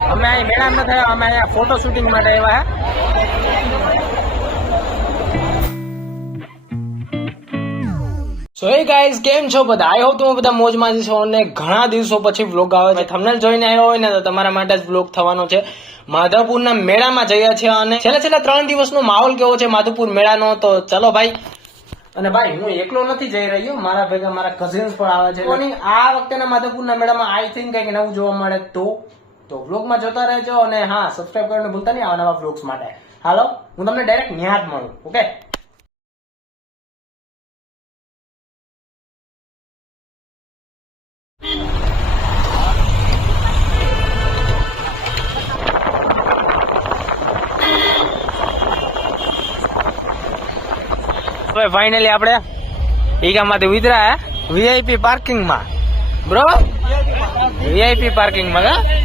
અમે અહીં મેળા ન થયા અમે અહીંયા ફોટો શૂટિંગ માટે આવ્યા સો ગાઈઝ કેમ છો બધા? આઈ હોપ તમે બધા મોજમાં છો અને ઘણા દિવસો પછી વ્લોગ આવે છે. થંબનેલ જોઈને આવ્યો હોય ને તો તમારા માટે જ વ્લોગ થવાનો છે. માધવપુરના મેળામાં જઈએ છીએ અને છેલ્લા છેલ્લા ત્રણ દિવસનો માહોલ કેવો છે માધવપુર મેળાનો? તો ચલો ભાઈ. અને ભાઈ હું એકલો નથી જઈ રહ્યો. મારા ભેગા મારા કઝિન્સ પણ આવે છે. આ વખતેના માધવપુરના મેળામાં આઈ થિંક કંઈક નવું જોવા મળે તો? તો વ્લોગમાં જોતા રહેજો અને હા સબસ્ક્રાઇબ કરવાનું ભૂલતા નહીં, આવા નવા વ્લોગ્સ માટે. હાલો, હું તમને ડાયરેક્ટ ન્યાદ મળું ઓકે હવે ફાઇનલી આપણે ઈગામાંથી ઉતરા હે વીઆઈપી પાર્કિંગમાં બ્રો વીઆઈપી પાર્કિંગમાં કા?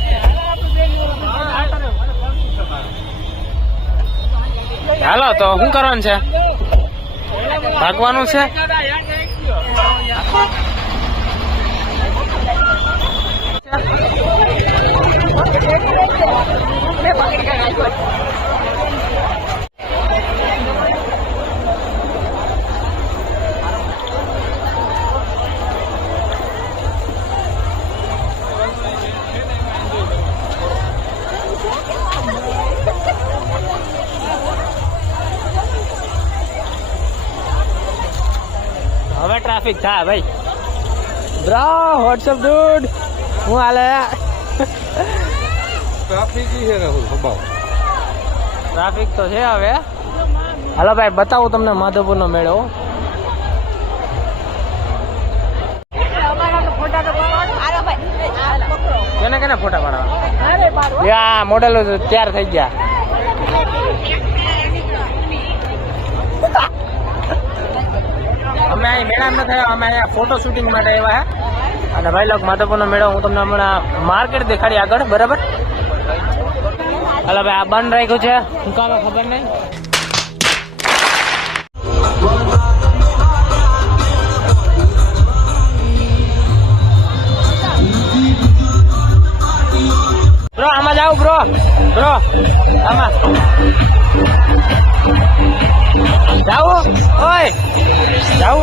હાલો તો શું કરવાનું છે? ભાગવાનું છે? ટ્રાફિક થાય ભાઈ. બ્રો વોટ્સઅપ ડૂડ હું હાલે. ટ્રાફિક ઈ છે ટ્રાફિક તો છે હવે. હાલો ભાઈ બતાવું તમને માધવપુરનો મેળો. કેને કેને ફોટા પાડવા. મોડેલો તૈયાર થઈ ગયા. અમે અહીં મેળામાં થયા, અમે અહીંયા ફોટો શૂટિંગ માટે આવ્યા હે. અને ભાઈ લોક માધવપુરનો મેળો હું તમને હમણાં માર્કેટ દેખાડી આગળ, બરાબર? હલો ભાઈ, આ બંધ રાખ્યું છે. શું કામ ખબર નહીં? આમાં જાવ બ્રો. બ્રો, આમાં. જાવું ઓય, જાઓ.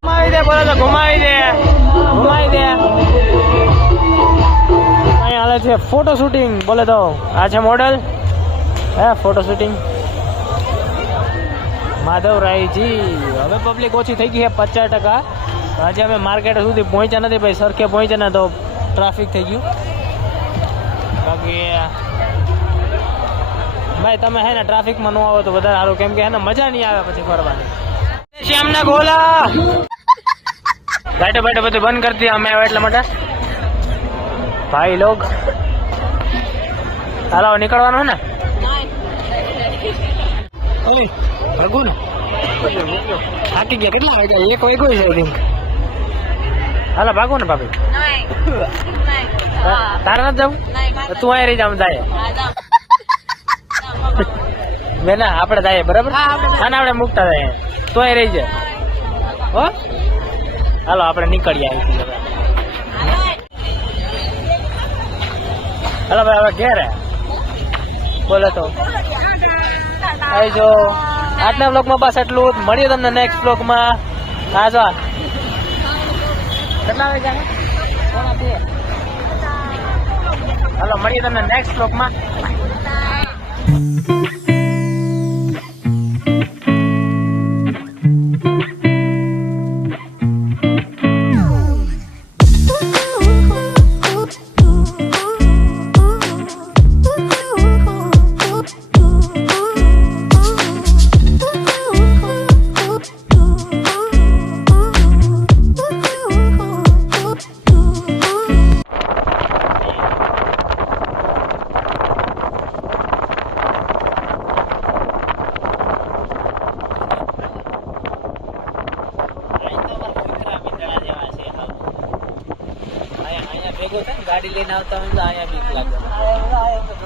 ઘુમાવી દે દે, ઘુમાવી હાલે છે ફોટો શૂટિંગ બોલે તો. આ છે મોડેલ હે ફોટો શૂટિંગ માધવરાયજી, હવે પબ્લિક ઓછી થઈ ગઈ છે પચાસ ટકા. આજે અમે માર્કેટ સુધી પહોંચ્યા નથી ભાઈ, સરખે પહોંચ્યા ને તો ટ્રાફિક થઈ ગયું. બાકી, ભાઈ, તમે હે ને ટ્રાફિકમાં ન આવો તો વધારે સારું, કેમ કે હે ને મજા નહીં આવે પછી ફરવાની. શ્યામના ગોલા! બેઠે બેઠે, બધું બંધ કરી અમે આવ્યા એટલા માટે. ભાઈ, લોગ. હાલો નીકળવાનું ને? ઓય ગયા, કેટલા વાગ્યા? એક વાગ્યો છે આઈ થિંક હાલો ભાગો ને ભાભી. તારે નથી જવું? તું અહીં રહી જાવ જાય બે ના આપણે જાય બરાબર? અને આપણે મૂકતા જાય તું અહીં રહી જાય હો? હાલો આપણે નીકળીએ અહીંથી હાલો ભાઈ હવે ઘેર બોલો તો. આવી જો આજના બ્લોગમાં બસ એટલું મળીએ તમને નેક્સ્ટ બ્લોગમાં હા જો કેટલા વાગ્યા પોણા બે હાલો મળીએ તમને નેક્સ્ટ અહીંયા ભેગો થાય ને, ગાડી લઈને આવતા હોય તો અહીંયા બીક લાગે.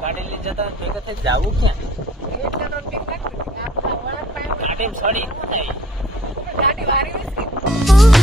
ગાડી લઈને જતા ભેગા થઈ જવું ક્યાં? ગાડી સડી ગાડી વારી